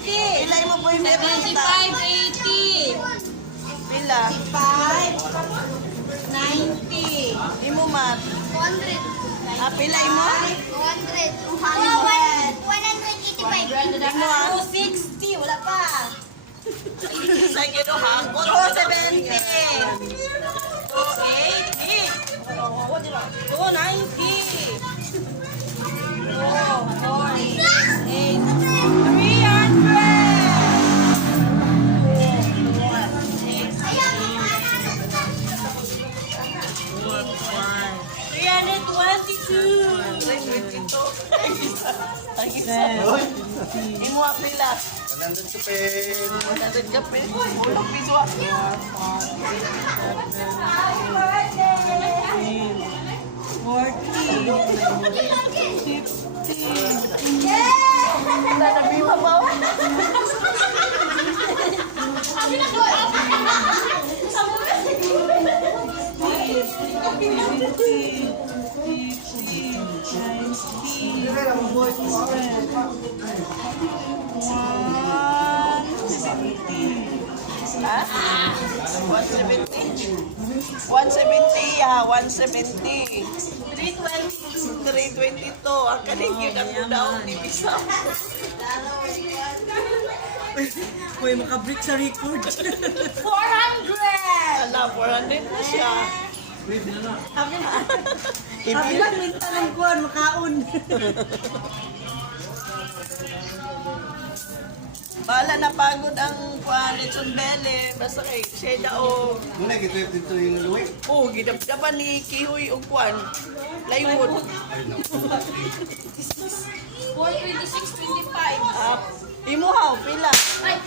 Pila mo boy meron 75, 80. Pila. 5, 90. Imo mat. 100. Ah, pila imo? 100. 185. Imo ah. 260, wala pa. Sa gino hangkot. 270. 280. 290. Imo ah, pila. 100 sa pen. 100 ka pila. Ulang piso ba? Ha? 170. 170 ha, 170. 322. Ang kaling yun ang daw ni Bisa. Uy, makabreak sa record. 400! Ala, 400 na siya. Sabi Ibig. Lang, minta ng kuwan, makaon. Bala na pagod ang kuhan ni Bele. Basta kay siya daw. Muna, gitwip dito yung luwi. Oh, gidapdapan ni Kihoy og kuhan. Laywod. 426.25. Ah, imo haw, pila. Ay!